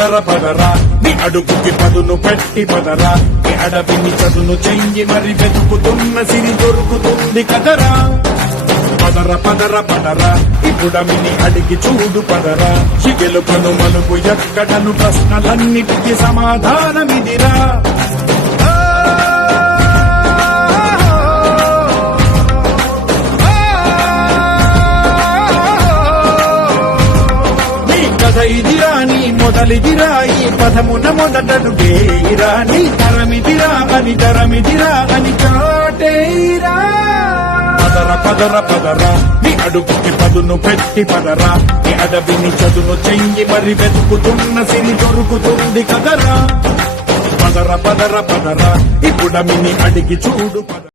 పదర పదరా నీ అడుగుకి పదును పెట్టి పదరా నీ అడవిని చదును చెయ్యి మరి వెతుకుతున్న సిరి దొరుకుతుంది కదరా పదర పదర పదరా ఇప్పుడమిని అడిగి చూడు పదరా గెలుపను మలుపు ఎక్కడను ప్రశ్నలన్నిటికీ సమాధానమిదిరా ఇదిరా నీ మొదలిదిరా ఈ పదమున మొదటడుగేరా నీ తరమిదిరా అని తరమిదిరా అని చాటేరా పదర పదర పదరా నీ అడుగుకి పదును పెట్టి పదరా నీ అడవిని చదును చెయ్యి మరి వెతుకుతున్న సిరి దొరుకుతుంది కదరా పదర పదర పదరా ఇప్పుడమిని అడిగి చూడు